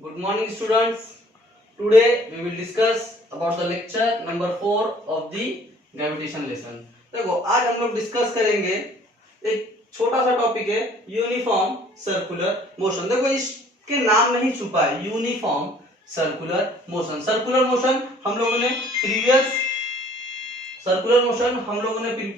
Good morning, students. Today we will discuss about the lecture number 4 of the gravitation lesson. देखो आज हम लोग discuss करेंगे एक छोटा सा टॉपिक है यूनिफॉर्म सर्कुलर मोशन। देखो इसके नाम नहीं छुपा है, uniform circular motion. Circular motion हम लोगों ने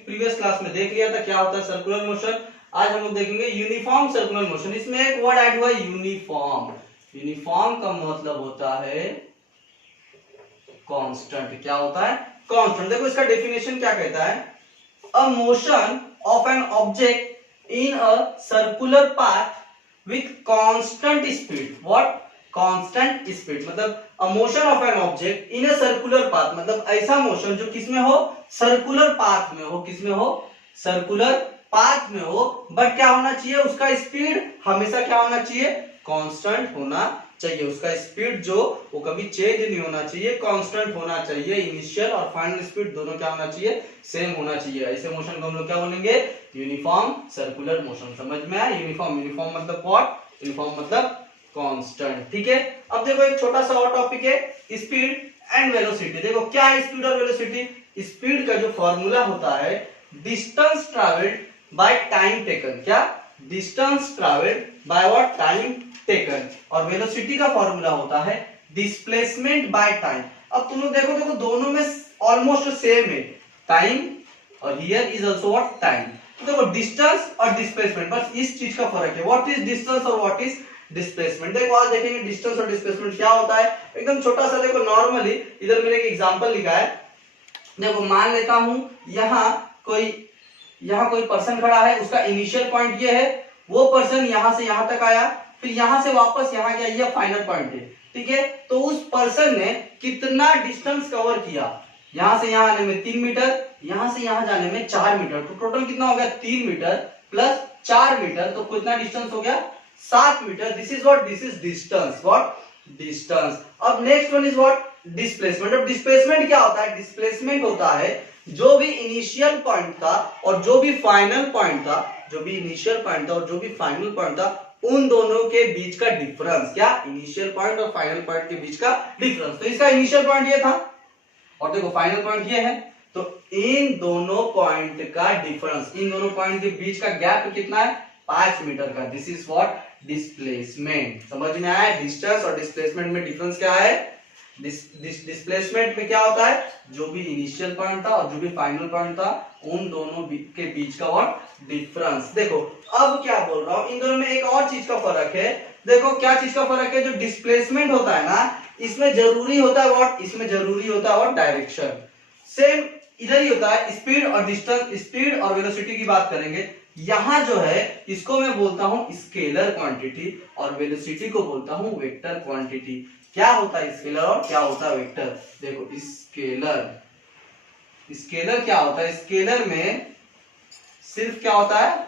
प्रीवियस क्लास में देख लिया था क्या होता है सर्कुलर मोशन। आज हम लोग देखेंगे यूनिफॉर्म सर्कुलर मोशन। इसमें एक वर्ड ऐड हुआ है यूनिफॉर्म। यूनिफॉर्म का मतलब होता है कांस्टेंट। क्या होता है? कांस्टेंट। देखो इसका डेफिनेशन क्या कहता है, a motion of an object in a circular path with constant speed. What? Constant speed मतलब a motion of an object in a circular path, मतलब ऐसा मोशन जो किसमें हो? सर्कुलर पाथ में हो। किसमें हो? सर्कुलर पाथ में हो। बट क्या होना चाहिए? उसका स्पीड हमेशा क्या होना चाहिए? कांस्टेंट होना चाहिए। उसका स्पीड जो वो कभी चेंज नहीं होना चाहिए, कांस्टेंट होना चाहिए। इनिशियल और फाइनल स्पीड दोनों क्या होना चाहिए? सेम होना चाहिए। ऐसे मोशन को हम लोग क्या बोलेंगे? Uniform circular motion. समझ में आया? यूनिफॉर्म मतलब व्हाट? यूनिफॉर्म मतलब कांस्टेंट। ठीक है। अब देखो एक छोटा सा और टॉपिक है स्पीड एंड वेलोसिटी। देखो क्या है स्पीड और वेलोसिटी? स्पीड का जो फॉर्मूला होता है distance travelled by time taken. क्या? Distance travelled by what? Time taken. और वेलोसिटी का फॉर्मूला होता है डिस्प्लेसमेंट बाय टाइम। अब तुम लोग देखो दोनों में ऑलमोस्ट सेम है, टाइम और here is also what? Time. तो देखो डिस्टेंस और डिस्प्लेसमेंट, बस इस चीज का फर्क है। व्हाट इज डिस्टेंस और व्हाट इज डिस्प्लेसमेंट। देखो आज देखेंगे डिस्टेंस और डिस्प्लेसमेंट क्या होता है। एकदम छोटा सा देखो, नॉर्मली इधर मैंने एक एग्जांपल लिखा है। देखो मान लेता हूं यहाँ कोई पर्सन खड़ा है, उसका इनिशियल पॉइंट ये है, वो पर्सन यहां से यहां तक आया, फिर यहां से वापस यहां गया, ये फाइनल पॉइंट है। ठीक है। तो उस पर्सन ने कितना डिस्टेंस कवर किया? यहां से यहां आने में 3 मीटर, यहां से यहां जाने में 4 मीटर। तो टोटल कितना हो गया? 3 मीटर प्लस 4 मीटर, तो कितना डिस्टेंस हो गया? 7 metre. This is what? This is distance. What? Distance. अब next one is what? Displacement. अब डिस्प्लेसमेंट क्या होता है? डिस्प्लेसमेंट होता है जो भी इनिशियल पॉइंट था और जो भी फाइनल पॉइंट था, जो भी इनिशियल पॉइंट था और जो भी फाइनल पॉइंट था, उन दोनों के बीच का डिफरेंस। क्या? इनिशियल पॉइंट और फाइनल पॉइंट के बीच का डिफरेंस। तो इसका इनिशियल पॉइंट ये था और देखो फाइनल पॉइंट ये है, तो इन दोनों पॉइंट का डिफरेंस, इन दोनों पॉइंट के बीच का गैप कितना है? 5 मीटर का। This is what? डिस्प्लेसमेंट। समझ में आया? डिस्टेंस और डिस्प्लेसमेंट में डिफरेंस क्या है? डिस्प्लेसमेंट में क्या होता है? जो भी इनिशियल पॉइंट था और जो भी फाइनल पॉइंट था, उन दोनों के बीच का व्हाट? डिफरेंस। देखो अब क्या बोल रहा हूं, इन दोनों में एक और चीज का फर्क है। देखो क्या चीज का फर्क है? जो डिस्प्लेसमेंट होता है ना, इसमें जरूरी होता है व्हाट? इसमें जरूरी होता है व्हाट? डायरेक्शन। सेम इधर ही होता है। स्पीड और डिस्टेंस, स्पीड और वेलोसिटी की बात करेंगे, यहां जो है इसको मैं बोलता हूं स्केलर क्वांटिटी और वेलोसिटी को बोलता हूं वेक्टर क्वांटिटी। क्या होता है स्केलर और क्या होता है वेक्टर? देखो स्केलर क्या होता है? स्केलर में सिर्फ क्या होता है?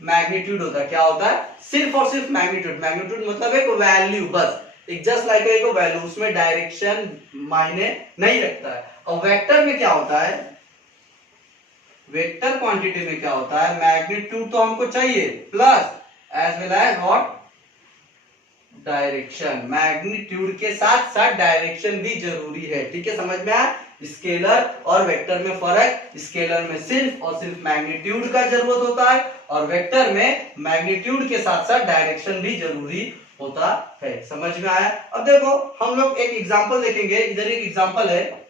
मैग्नीट्यूड होता है। क्या होता है? सिर्फ और सिर्फ मैग्नीट्यूड। मैग्नीट्यूड मतलब एक वैल्यू, बस एक जस्ट लाइक एक वैल्यू, उसमें डायरेक्शन मायने नहीं रखता है। और वेक्टर में क्या होता है? वेक्टर क्वांटिटी में क्या होता है? मैग्नीट्यूड तो हमको चाहिए plus as well as what? Direction. Magnitude के साथ साथ डायरेक्शन भी जरूरी है। ठीक है, समझ में आया? स्केलर और वेक्टर में फर्क, स्केलर में सिर्फ और सिर्फ मैग्नीट्यूड का जरूरत होता है और वेक्टर में मैग्नीट्यूड के साथ साथ डायरेक्शन भी जरूरी होता है। समझ में आया? अब देखो हम लोग एक एग्जांपल देखेंगे। इधर एक एग्जांपल है,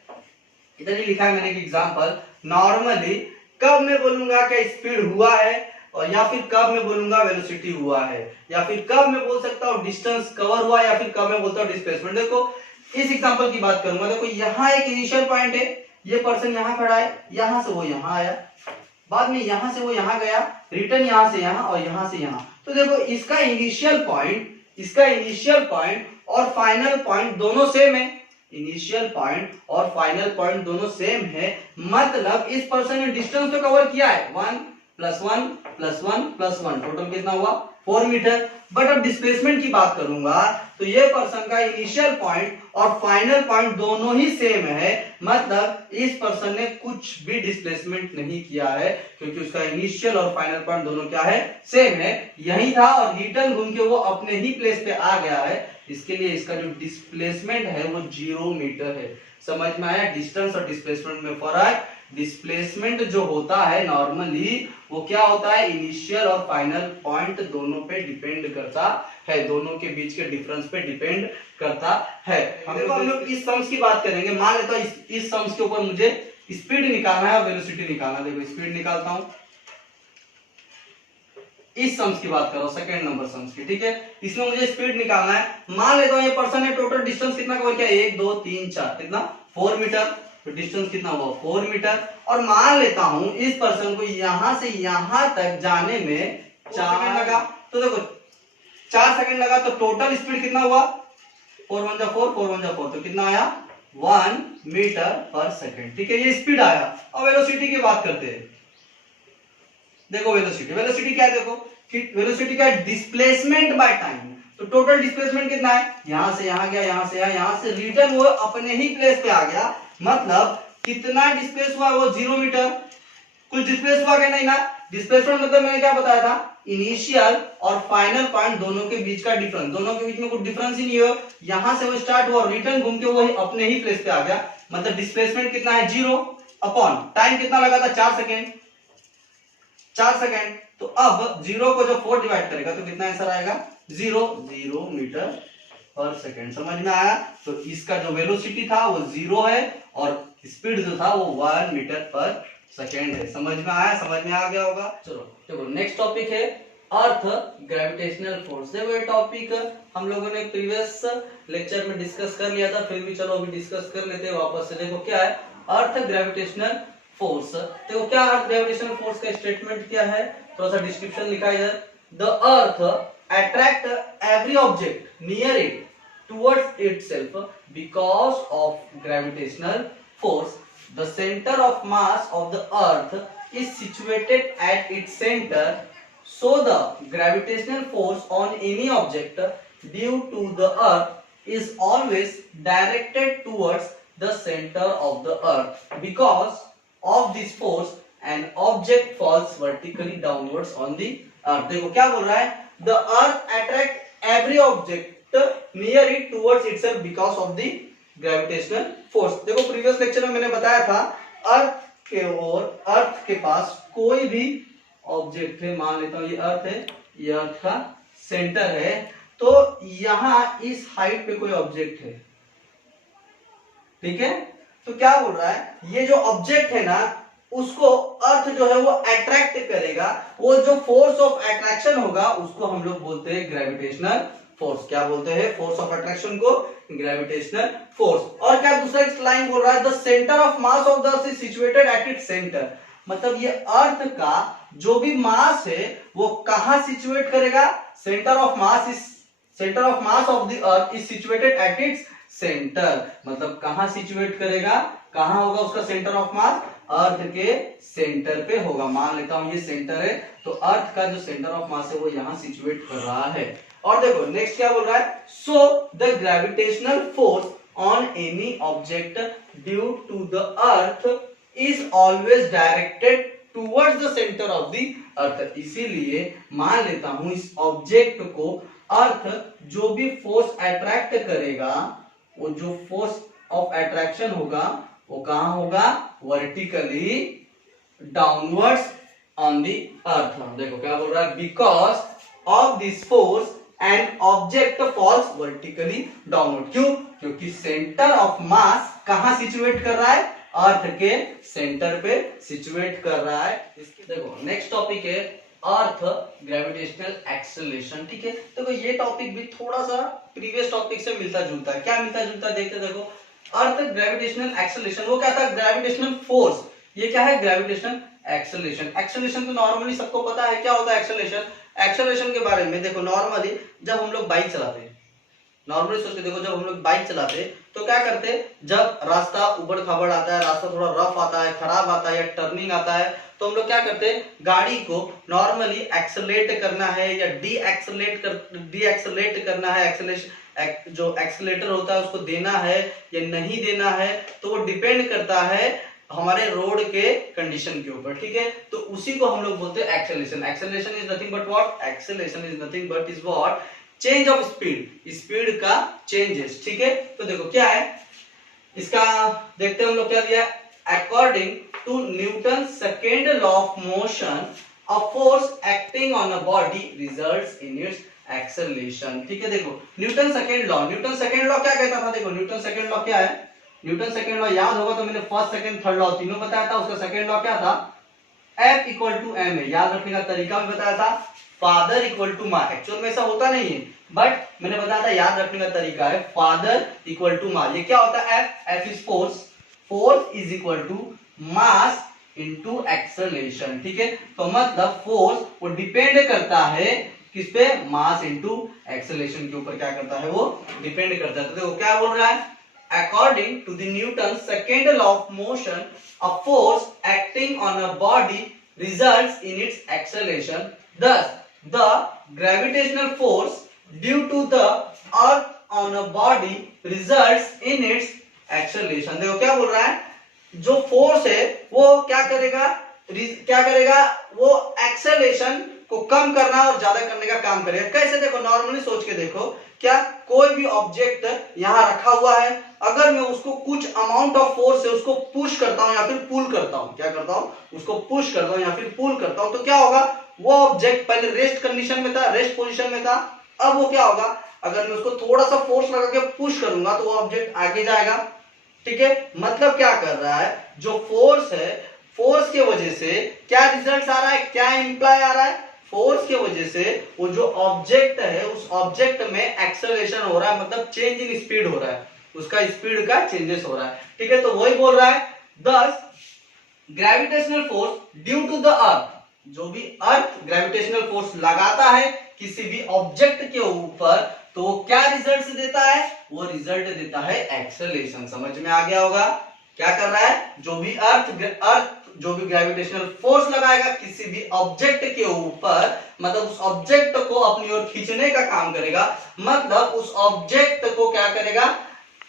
इधर ही लिखा है मैंने एक एग्जांपल। नॉर्मली कब मैं बोलूंगा कि स्पीड हुआ है, और या फिर कब मैं बोलूंगा वेलोसिटी हुआ है, या फिर कब मैं बोल सकता हूँ डिस्टेंस कवर हुआ, या फिर कब मैं बोलता हूँ डिस्प्लेसमेंट। देखो इस एग्जांपल की बात करूंगा। देखो यहाँ एक इनिशियल पॉइंट है, ये पर्सन यहाँ खड़ा है, यहां से वो यहाँ आया, बाद में यहां से वो यहाँ गया, रिटर्न यहां से यहाँ और यहां से यहाँ। तो देखो इसका इनिशियल पॉइंट और फाइनल पॉइंट दोनों सेम है। इनिशियल पॉइंट और फाइनल पॉइंट दोनों सेम है, मतलब इस पर्सन ने डिस्टेंस तो कवर किया है 1 + 1 + 1 + 1, टोटल कितना हुआ? 4 मीटर। बट अब डिस्प्लेसमेंट की बात करूंगा तो ये पर्सन का इनिशियल पॉइंट और फाइनल पॉइंट दोनों ही सेम है, मतलब इस पर्सन ने कुछ भी डिस्प्लेसमेंट नहीं किया है क्योंकि उसका इनिशियल और फाइनल पॉइंट दोनों क्या है, सेम है, यही था और रिटर्न घूम के वो अपने ही प्लेस पे आ गया है। इसके लिए इसका जो डिस्प्लेसमेंट है वो 0 मीटर है। समझ में आया डिस्टेंस और डिस्प्लेसमेंट में फर्क? डिस्प्लेसमेंट जो होता है नॉर्मली वो क्या होता है, इनिशियल और फाइनल पॉइंट दोनों पे डिपेंड करता है, दोनों के बीच के डिफरेंस पे डिपेंड करता है। हम लोग इस सम्स की बात करेंगे। मान लेता हूं इस सम्स के ऊपर मुझे स्पीड निकालना है और वेलोसिटी निकालना है। देखो स्पीड निकालता हूं, इस सम्स की बात कर रहा हूं, सेकंड नंबर सम्स की, ठीक है। इसमें मुझे स्पीड निकालना है। मान लेता हूं ये पर्सन ने टोटल डिस्टेंस कितना कवर किया, 1 2 3 4, कितना 4 मीटर। तो डिस्टेंस कितना हुआ 4 मीटर। और मान लेता हूं इस पर्सन को यहां से यहां तक जाने में 4 सेकंड लगा। तो देखो 4 सेकंड लगा तो टोटल स्पीड कितना हुआ, 4 1 4 4 1 4, तो कितना आया 1 मीटर पर सेकंड, ठीक है, ये स्पीड आया। अब वेलोसिटी की बात करते हैं। देखो वेलोसिटी क्या है, देखो कि वेलोसिटी क्या है, डिस्प्लेसमेंट बाय टाइम। तो टोटल डिस्प्लेसमेंट कितना है, यहां से यहां गया, यहां से यहां से रिटर्न वो अपने ही प्लेस पे आ गया, मतलब कितना डिस्प्लेस हुआ वो 0 मीटर। कुछ डिस्प्लेस हुआ क्या, नहीं ना। डिस्प्लेसमेंट मतलब मैंने क्या बताया था, इनिशियल और फाइनल पॉइंट दोनों के बीच का डिफरेंस, दोनों के बीच में कोई डिफरेंस ही नहीं हो, यहां से वो स्टार्ट हुआ और रिटर्न घूम के वो अपने ही प्लेस पे आ गया, मतलब डिस्प्लेसमेंट कितना है 0 अपॉन टाइम कितना लगा था 4 सेकेंड। 4 सेकेंड। तो अब 0 को जो 4 डिवाइड करेगा तो कितना आंसर आएगा 0 मीटर पर सेकेंड। समझ में आया। तो इसका जो वेलोसिटी था वो 0 है और स्पीड जो था वो 1 मीटर पर सेकेंड है। समझ में आया, समझ में आ गया होगा। चलो देखो नेक्स्ट टॉपिक है अर्थ ग्रेविटेशनल फोर्स। देखो ये टॉपिक हम लोगों ने प्रीवियस लेक्चर में डिस्कस कर लिया था, फिर भी चलो अभी डिस्कस कर लेते हैं वापस से। देखो क्या है अर्थ ग्रेविटेशनल फोर्स। देखो क्या अर्थ ग्रेविटेशनल फोर्स का स्टेटमेंट क्या है, थोड़ा सा डिस्क्रिप्शन लिखा है इधर। The earth attract every object near it towards itself because of gravitational force. The centre of mass of the earth is situated at its centre, so the gravitational force on any object due to the earth is always directed towards the center of the earth. Because of this force an object falls vertically downwards on the earth. देखो क्या बोल रहा है, the earth attract every object near it towards itself because of the gravitational force. देखो previous lecture में मैंने बताया था अर्थ के और अर्थ के पास कोई भी ऑब्जेक्ट है, मान लेता हूं ये अर्थ है, ये अर्थ का सेंटर है, तो यहां इस हाइट पे कोई ऑब्जेक्ट है, ठीक है। तो क्या बोल रहा है, ये जो ऑब्जेक्ट है ना उसको अर्थ जो है वो अट्रैक्ट करेगा, वो जो फोर्स ऑफ अट्रैक्शन होगा उसको हम लोग बोलते हैं ग्रेविटेशनल फोर्स। क्या बोलते हैं, फोर्स ऑफ अट्रैक्शन को ग्रेविटेशनल फोर्स। और क्या दूसरा लाइन बोल रहा है, the centre of mass of the earth is situated at its centre, मतलब ये अर्थ का जो भी मास है वो कहां सिचुएट करेगा, centre of mass of the earth is situated at its centre, मतलब कहां सिचुएट करेगा, कहां होगा उसका सेंटर ऑफ मास, अर्थ के सेंटर पे होगा। मान लेता हूं ये सेंटर है, तो अर्थ का जो सेंटर ऑफ मास है वो यहां सिचुएट कर रहा है। और देखो नेक्स्ट क्या बोल रहा है, so the gravitational force on any object due to the earth is always directed towards the center of the earth। इसीलिए मान लेता हूं इस ऑब्जेक्ट को अर्थ जो भी फोर्स अट्रैक्ट करेगा, वो जो फोर्स ऑफ अट्रैक्शन होगा वो कहां होगा, vertically downwards on the earth. देखो क्या बोल रहा है, because of this force an object falls vertically downward. क्यों, क्योंकि सेंटर ऑफ मास कहां सिचुएट कर रहा है, अर्थ के सेंटर पे सिचुएट कर रहा है। इसके देखो नेक्स्ट टॉपिक है अर्थ ग्रेविटेशनल एक्सेलरेशन, ठीक है। देखो ये टॉपिक भी थोड़ा सा प्रीवियस टॉपिक से मिलता जुलता है। क्या मिलता जुलता देखते, देखो अर्थ ग्रेविटेशनल एक्सेलरेशन वो क्या था, ग्रेविटेशनल फोर्स, ये क्या है ग्रेविटेशनल एक्सेलरेशन। एक्सेलरेशन तो नॉर्मली सबको पता है क्या होता है एक्सेलरेशन। एक्सेलरेशन के बारे में देखो, नॉर्मली जब हम लोग बाइक चलाते हैं, नॉर्मली सोच के देखो, जब हम लोग बाइक चलाते तो क्या करते, जब रास्ता उबड़ खाबड़ आता है, रास्ता थोड़ा रफ आता है, खराब आता है या टर्निंग आता है, तो हम लोग क्या करते हैं, गाड़ी को नॉर्मली एक्सेलरेट करना है या डी एक्सेलरेट करना है, एक्सेलेशन जो एक्सेलेटर होता है उसको देना है या नहीं देना है, तो वो डिपेंड करता है हमारे रोड के कंडीशन के ऊपर, ठीक है। तो उसी को हम लोग बोलते हैं acceleration. Acceleration is nothing but what, acceleration is nothing but is what, change of speed, speed का चेंजेस, ठीक है। तो देखो क्या है इसका, देखते हैं हम लोग क्या दिया, according to Newton second law of motion a force acting on a body results in its acceleration, ठीक है। देखो Newton second law, Newton second law क्या कहता था, देखो न्यूटन सेकेंड लॉ क्या है, न्यूटन सेकेंड लॉ याद होगा तो मैंने फर्स्ट सेकेंड थर्ड लॉ तीनों बताया था, उसका सेकेंड लॉ क्या था, F इक्वल टू एम है, याद रखने का तरीका भी बताया था, फादर इक्वल टू माँ, एक्चुअल में ऐसा होता नहीं है बट मैंने बताया था याद रखने का तरीका है, फादर इक्वल टू माँ। ये क्या होता है, F is force, force is equal to mass into acceleration, ठीक है। तो मतलब फोर्स वो डिपेंड करता है किस पे, मास इनटू एक्सेलरेशन के ऊपर क्या करता है, वो डिपेंड करता है। तो देखो क्या बोल रहा है, according to the Newton's second law of motion, a force acting on a body results in its acceleration. Thus, the gravitational force due to the earth on a body results in its acceleration. देखो क्या बोल रहा है, जो force है वो क्या करेगा, वो एक्सेलरेशन को कम करना और ज्यादा करने का काम करेगा। कैसे, देखो नॉर्मली सोच के देखो, क्या कोई भी ऑब्जेक्ट यहां रखा हुआ है, अगर मैं उसको कुछ अमाउंट ऑफ फोर्स से उसको पुश करता हूं या फिर पुल करता हूं, क्या करता हूं, उसको पुश करता हूं या फिर पुल करता हूं, तो क्या होगा, वो ऑब्जेक्ट पहले रेस्ट कंडीशन में था, रेस्ट पोजीशन में था, अब वो क्या होगा, अगर मैं उसको थोड़ा सा फोर्स लगा के पुश करूंगा तो वो ऑब्जेक्ट आगे जाएगा, ठीक है। मतलब क्या कर रहा है, जो फोर्स है, फोर्स के वजह से क्या रिजल्ट आ रहा है, क्या इंप्लाई आ रहा है, फोर्स के वजह से वो जो ऑब्जेक्ट है उस ऑब्जेक्ट में एक्सेलरेशन हो रहा है, मतलब चेंज इन स्पीड हो रहा है, उसका स्पीड का चेंजेस हो रहा है, ठीक है। तो वही बोल रहा है, this gravitational force due to the earth, जो भी अर्थ ग्रेविटेशनल फोर्स लगाता है किसी भी ऑब्जेक्ट के ऊपर, तो वो क्या रिजल्ट देता है, वो रिजल्ट देता है एक्सेलरेशन। समझ में आ गया होगा, क्या कर रहा है, जो भी अर्थ जो भी ग्रेविटेशनल फोर्स लगाएगा किसी भी ऑब्जेक्ट के ऊपर, मतलब उस ऑब्जेक्ट को अपनी ओर खींचने का काम करेगा, मतलब उस ऑब्जेक्ट को क्या करेगा,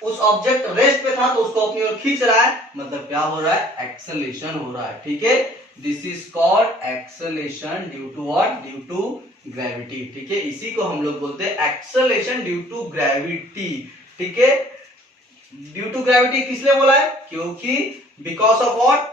उस ऑब्जेक्ट रेस्ट पे था तो उसको अपनी ओर खींच रहा है, मतलब क्या हो रहा है, एक्सेलरेशन हो रहा है, ठीक है। This is called acceleration due to what, due to gravity, ठीक है। इसी को हम लोग बोलते हैं एक्सेलरेशन ड्यू टू ग्रेविटी, ठीक है। ड्यू टू ग्रेविटी किस लिए बोला है, क्योंकि because of what,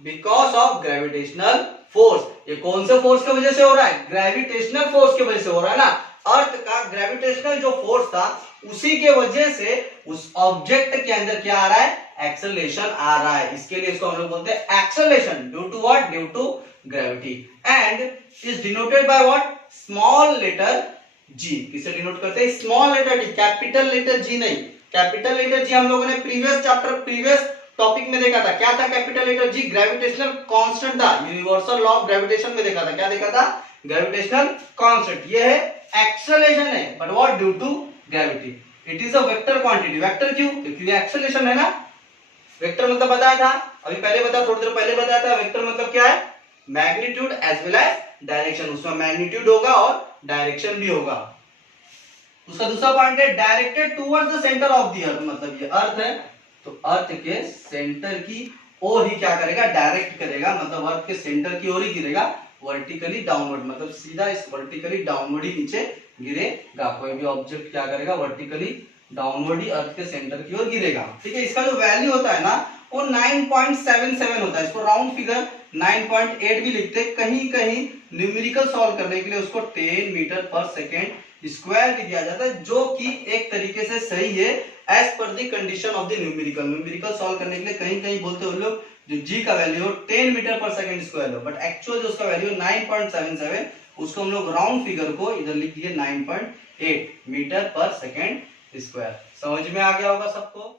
because of gravitational force. ये कौन से फोर्स की वजह से हो रहा है, ग्रेविटेशनल फोर्स की वजह से हो रहा है ना, अर्थ का ग्रेविटेशनल जो फोर्स था उसी के वजह से उस ऑब्जेक्ट के अंदर क्या आ रहा है, एक्सेलरेशन आ रहा है, इसके लिए इसको हम लोग बोलते हैं acceleration due to what, due to gravity, and is denoted by what, small letter g. किसे डिनोट करते हैं, small letter d, capital letter g नहीं, कैपिटल लेटर जी हम लोगों ने प्रीवियस चैप्टर प्रीवियस टॉपिक में देखा था, क्या था कैपिटल लेटर जी, ग्रेविटेशनल कांस्टेंट था, यूनिवर्सल लॉ ऑफ ग्रेविटेशन में देखा था, क्या देखा था, ग्रेविटेशनल कांस्टेंट। ये है एक्सेलरेशन है, but what, due to gravity. It is a vector quantity, vector क्यों, क्योंकि एक्सेलरेशन है ना, वेक्टर मतलब बताया था, अभी पहले बताया, थोड़ी देर पहले बताया था, वेक्टर मतलब क्या है, magnitude as well as direction, उसमें मैग्नीट्यूड होगा और डायरेक्शन भी होगा। उसका दूसरा पॉइंट है directed towards the centre of the earth, मतलब ये अर्थ है तो अर्थ के सेंटर की ओर ही क्या करेगा, डायरेक्ट करेगा, मतलब अर्थ के सेंटर की ओर ही गिरेगा, वर्टिकली डाउनवर्ड, मतलब सीधा इस वर्टिकली डाउनवर्ड ही नीचे गिरेगा। कोई भी ऑब्जेक्ट क्या करेगा, वर्टिकली डाउनवर्ड ही अर्थ के सेंटर की ओर गिरेगा, ठीक है। इसका जो वैल्यू होता है ना वो 9.77 होता है, इसको राउंड फिगर 9.8 भी लिखते हैं, कहीं कहीं न्यूमेरिकल सॉल्व करने के लिए उसको 10 मीटर पर सेकेंड स्क्वायर भी दिया जाता है, जो कि एक तरीके से सही है as per the condition of the numerical. Numerical solve करने के लिए कहीं कहीं बोलते हो लोग जो जी का वैल्यू 10 मीटर पर सेकेंड स्क्वायर हो, बट एक्चुअल जो उसका वैल्यू 9.77, उसको हम लोग राउंड फिगर को इधर लिख दिए 9.8 मीटर पर सेकेंड स्क्वायर। समझ में आ गया होगा सबको।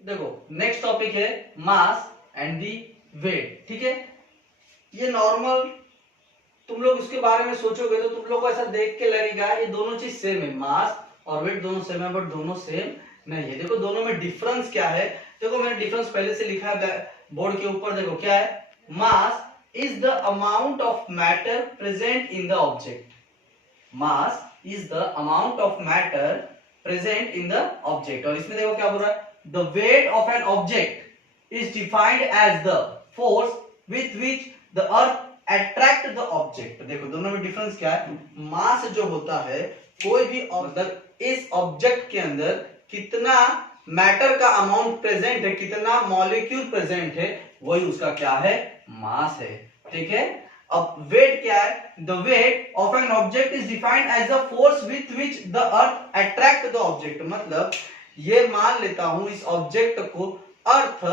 देखो नेक्स्ट टॉपिक है मास एंड दी वेट, ठीक है। ये नॉर्मल तुम लोग इसके बारे में सोचोगे तो तुम लोग को ऐसा देख के लगेगा ये दोनों चीज सेम है, मास और वेट दोनों सेम है, बट दोनों सेम नहीं है। देखो दोनों में डिफरेंस क्या है, देखो मैंने डिफरेंस पहले से लिखा है बोर्ड के ऊपर, देखो क्या है, मास is the amount of matter present in the object. Mass is the amount of matter present in the object. और इसमें देखो क्या बोल रहा है, the weight of an object is defined as the force with which the earth attract the object. देखो दोनों में डिफरेंस क्या है, मास जो होता है कोई भी मतलब इस ऑब्जेक्ट के अंदर कितना मैटर का अमाउंट प्रेजेंट है, कितना मॉलिक्यूल प्रेजेंट है, वही उसका क्या है, मास है। ठीक है, अब वेट क्या है, the weight of an object is defined as the force with which the earth attract the object. मतलब ये मान लेता हूं इस ऑब्जेक्ट को अर्थ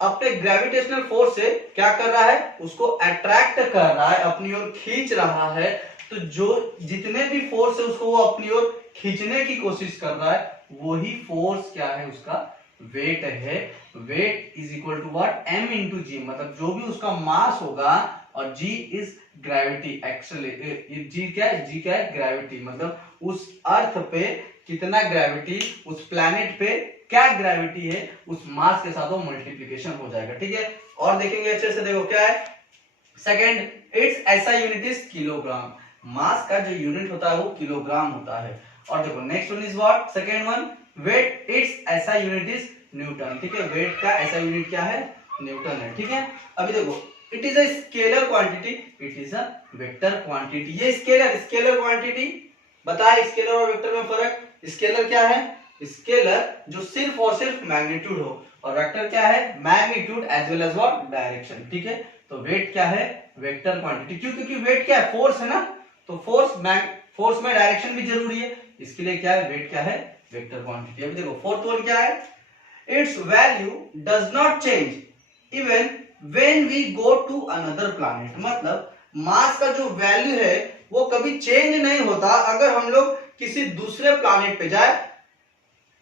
अपने ग्रेविटेशनल फोर्स से क्या कर रहा है, उसको अट्रैक्ट कर रहा है, अपनी ओर खींच रहा है। तो जो जितने भी फोर्स है उसको वो अपनी ओर खींचने की कोशिश कर रहा है, वही फोर्स क्या है, उसका वेट है। Weight is equal to what, m into g, मतलब जो भी उसका मास होगा, और g is gravity. Actually g क्या है, g क्या है, ग्रेविटी। मतलब उस अर्थ पे कितना ग्रेविटी, उस प्लैनेट पे क्या ग्रेविटी है, उस मास के साथ वो मल्टीप्लिकेशन हो जाएगा। ठीक है, और देखेंगे अच्छे से, देखो क्या है सेकंड, इट्स ऐसा यूनिट इज किलोग्राम। मास का जो यूनिट होता है वो किलोग्राम होता है। और देखो next one is what, second one, weight its ऐसा यूनिट इज न्यूटन। ठीक है, वेट का ऐसा यूनिट क्या है, न्यूटन है। ठीक है, अभी देखो it is a scalar quantity, it is a vector quantity. ये स्केलर क्वांटिटी बताए, स्केलर और वेक्टर में फर्क। स्केलर क्या है, स्केलर जो सिर्फ और सिर्फ मैग्नीट्यूड हो, और वेक्टर क्या है, magnitude as well as what, direction. ठीक है, तो वेट क्या है, वेक्टर क्वांटिटी। क्यों, क्योंकि वेट क्या है, फोर्स है ना, तो फोर्स में डायरेक्शन भी जरूरी है, इसके लिए क्या है, वेट क्या है, वेक्टर क्वांटिटी। अभी देखो फोर्थ वन क्या है, its value does not change even when we go to another planet. मतलब मास का जो वैल्यू है वो कभी चेंज नहीं होता अगर हम लोग किसी दूसरे प्लैनेट पे जाए,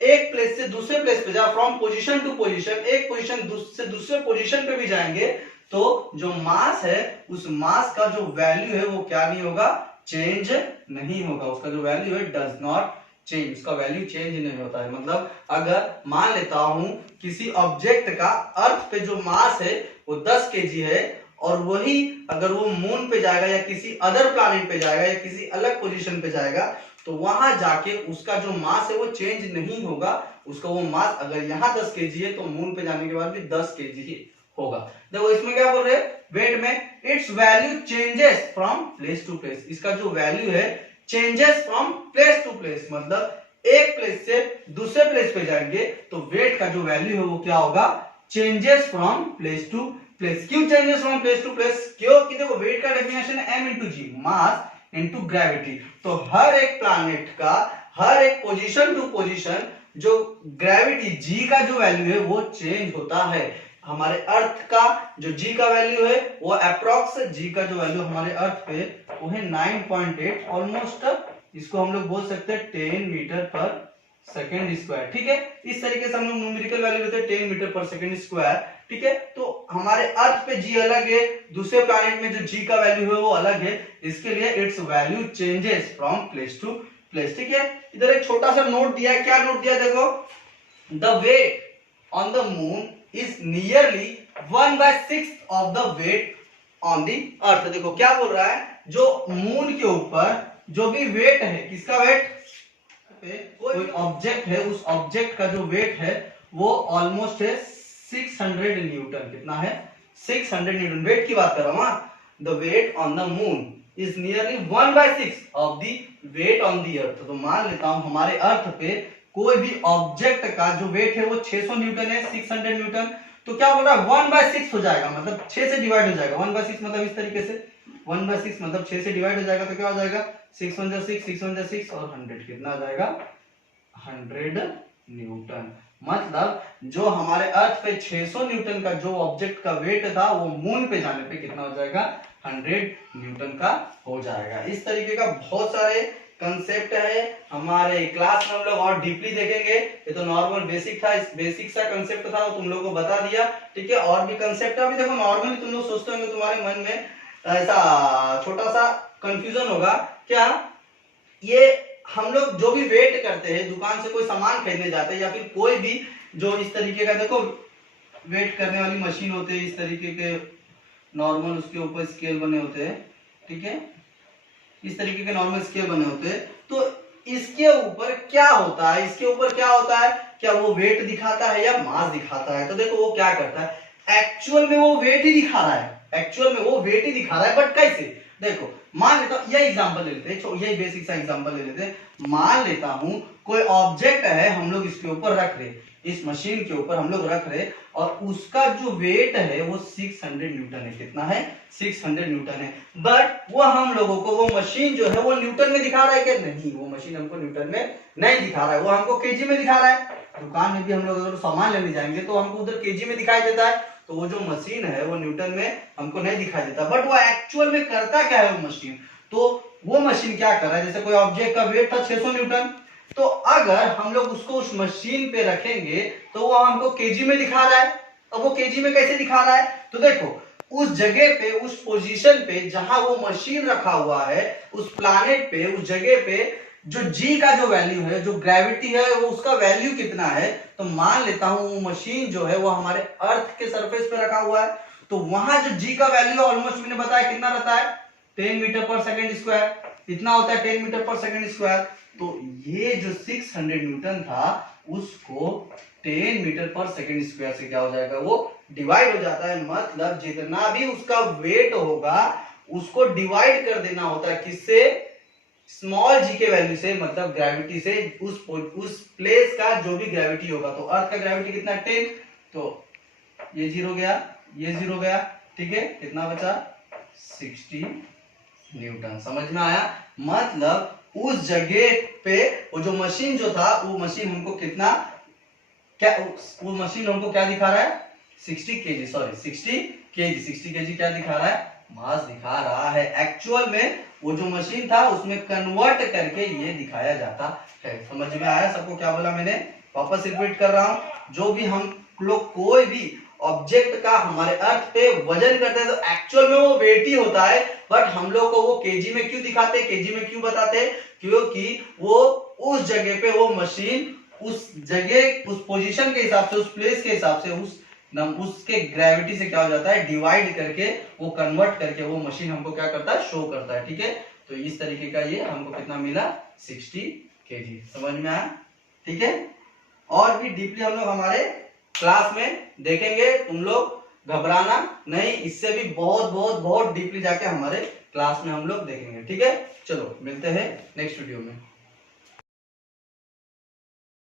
एक प्लेस से दूसरे प्लेस पे जाए, फ्रॉम पोजीशन टू पोजीशन, एक पोजीशन से दूसरे पोजीशन पे भी जाएंगे, तो जो मास है उस मास का जो वैल्यू है वो क्या नहीं होगा, चेंज नहीं होगा। उसका जो वैल्यू है डज नॉट चेंज, उसका वैल्यू चेंज नहीं होता है। मतलब अगर मान लेता हूं किसी ऑब्जेक्ट का अर्थ पे जो मास है वो 10 केजी है, और वही अगर वो मून पे जाएगा या किसी अदर प्लैनेट पे जाएगा या किसी अलग पोजीशन पे जाएगा, तो वहां जाके उसका जो मास है वो चेंज नहीं होगा। उसका वो मास अगर यहाँ 10 केजी है तो मून पे जाने के बाद भी 10 केजी ही होगा। देखो इसमें क्या बोल रहे हैं, वेट में its value changes from place to place. इसका जो वैल्यू है changes from place to place, मतलब एक प्लेस से दूसरे प्लेस पे जाएंगे तो वेट का जो वैल्यू है वो क्या होगा, changes from place to place. क्यों changes from place to place, क्योंकि देखो वेट का डेफिनेशन है m into g, mass into gravity. तो हर एक प्लैनेट का हर एक पोजीशन टू पोजीशन जो ग्रेविटी g का जो वैल्यू है वो चेंज होता है। हमारे अर्थ का जो g का वैल्यू है वो अप्रोक्स g का जो वैल्यू हमारे अर्थ पे वो है 9.8, ऑलमोस्ट इसको हम लोग बोल सकते हैं 10 मीटर पर सेकेंड स्क्वायर। ठीक है, इस तरीके से हम लोग न्यूमेरिकल वैल्यू लेते हैं 10 मीटर पर सेकेंड स्क्वायर। ठीक है, तो हमारे अर्थ पे g अलग है, दूसरे प्लैनेट में जो g का वैल्यू है वो अलग है, इसके लिए its value changes from place to place. ठीक है, इधर एक छोटा सा नोट दिया है, क्या नोट दिया, देखो the weight on the moon is nearly 1/6 of the weight on the earth. देखो क्या बोल रहा है, जो मून के ऊपर जो भी वेट है, किसका वेट, कोई ऑब्जेक्ट है, उस ऑब्जेक्ट का जो वेट है वो ऑलमोस्ट है 600 न्यूटन। कितना है, 600 न्यूटन। वेट की बात कर रहा हूं, the weight on the moon is nearly 1/6 of the weight on the earth. तो मान लेता हूं हमारे अर्थ पे कोई भी ऑब्जेक्ट का जो वेट है वो 600 न्यूटन है, 600 न्यूटन। तो क्या बोल रहा है, 1/6 हो जाएगा, मतलब 6 से डिवाइड हो जाएगा। 1/6 मतलब इस तरीके से, 1/6 मतलब 6 से डिवाइड हो जाएगा, तो क्या हो जाएगा, 6 1 6, 6 1 6 और 100, कितना आ जाएगा, 100 न्यूटन। मतलब जो हमारे अर्थ पे 600 न्यूटन का जो ऑब्जेक्ट का वेट था वो मून पे जाने पे कितना हो जाएगा, 100 न्यूटन का हो जाएगा। इस तरीके का बहुत सारे कंसेप्ट है हमारे क्लास में, हम लोग और डीपली देखेंगे। ये तो नॉर्मल बेसिक था, इस बेसिक सा कंसेप्ट था वो तुम लोगों को बता दिया। ठीक है, और भी कंसेप्ट है। अभी देखो नॉर्मली तुम लोग सोचते होंगे, तुम्हारे मन में ऐसा छोटा सा कंफ्यूजन होगा, क्या ये हम लोग जो भी वेट करते हैं, दुकान से कोई सामान खरीदने जाते हैं या फिर कोई भी जो इस तरीके का, देखो वेट करने वाली मशीन होते हैं, इस तरीके के नॉर्मल उसके ऊपर स्केल बने होते हैं, ठीक है, इस तरीके के नॉर्मल स्केल बने होते हैं। तो इसके ऊपर क्या होता है, इसके ऊपर क्या होता है, क्या वो वेट दिखाता है या मास दिखाता है? तो देखो वो क्या करता है, एक्चुअल में वो वेट ही दिखा रहा है, एक्चुअल में वो वेट ही दिखा रहा है, बट कैसे? देखो मान लेता हूं, यह एग्जांपल ले लेते हैं, यही बेसिक सा एग्जांपल ले लेते हैं। मान लेता हूं कोई ऑब्जेक्ट है, हम लोग इसके ऊपर रख रहे, इस मशीन के ऊपर हम लोग रख रहे, और उसका जो वेट है वो 600 न्यूटन है। कितना है? 600 न्यूटन है। बट वो हम लोगों को वो मशीन जो है वो न्यूटन में दिखा रहा है क्या? नहीं, वो मशीन हमको न्यूटन में नहीं दिखा रहा है, वो हमको केजी में दिखा रहा है। दुकान में भी हम लोग अगर सामान लेने जाएंगे तो हमको उधर केजी में दिखाई देता है, तो वो जो मशीन है वो न्यूटन में हमको नहीं दिखाई देता। बट वो एक्चुअल में करता क्या है वो मशीन? तो वो मशीन क्या कर रहा है, जैसे कोई ऑब्जेक्ट का वेट था 600 न्यूटन, तो अगर हम लोग उसको उस मशीन पे रखेंगे तो वो हमको केजी में दिखा रहा है। अब वो केजी में कैसे दिखा रहा है? तो देखो उस जगह पे, उस पोजीशन पे जहां वो मशीन रखा हुआ है, उस प्लैनेट पे, उस जगह पे जो जी का जो वैल्यू है, जो ग्रेविटी है, वो उसका वैल्यू कितना है? तो मान लेता हूं वो मशीन जो है वो हमारे अर्थ के सरफेस पे रखा हुआ है, तो वहां जो जी का वैल्यू है ऑलमोस्ट मैंने बताया कितना रहता है, 10 मीटर पर सेकेंड स्क्वायर। इतना होता है 10 मीटर पर सेकेंड स्क्वायर। तो ये जो 600 न्यूटन था उसको 10 मीटर पर सेकेंड स्क्वायर से क्या हो जाएगा, वो डिवाइड हो जाता है। मतलब जितना भी उसका वेट होगा उसको डिवाइड कर देना होता है, किससे? स्मॉल जी के वैल्यू से, मतलब ग्रेविटी से। उस प्लेस का जो भी ग्रेविटी होगा, तो अर्थ का ग्रेविटी कितना? 10, तो ये 0 गया, ये 0 गया, ठीक है, कितना बचा? 60 न्यूटन। समझ में आया? मतलब उस जगह पे वो जो मशीन जो था, वो मशीन हमको कितना, क्या वो मशीन हमको क्या दिखा रहा है? 60 केजी, सॉरी 60 केजी, 60 केजी क्या दिखा रहा है? मास दिखा रहा है। एक्चुअल में वो जो मशीन था उसमें कन्वर्ट करके ये दिखाया जाता है। समझ में आया सबको क्या बोला मैंने? वापस रिपीट कर रहा हूं, जो भी हम लोग कोई भी ऑब्जेक्ट का हमारे अर्थ पे वजन करते हैं तो एक्चुअल में वो वेट ही होता है, बट हम लोग को वो केजी में क्यों दिखाते हैं, केजी में क्यों बताते हैं? क्योंकि वो उस जगह पे वो मशीन उस जगह, उस पोजीशन के हिसाब से, उस प्लेस के हिसाब से, उसके ग्रेविटी से क्या हो जाता है, डिवाइड करके, वो कन्वर्ट करके वो मशीन हमको क्या करता है, शो करता है। ठीक है, तो इस तरीके का ये हमको कितना मिला? 60 केजी। समझ में आया? ठीक है, और भी डीपली हम लोग हमारे क्लास में देखेंगे, तुम लोग घबराना नहीं, इससे भी बहुत बहुत बहुत डीपली जाके हमारे क्लास में हम लोग देखेंगे। ठीक है, चलो मिलते हैं नेक्स्ट वीडियो में।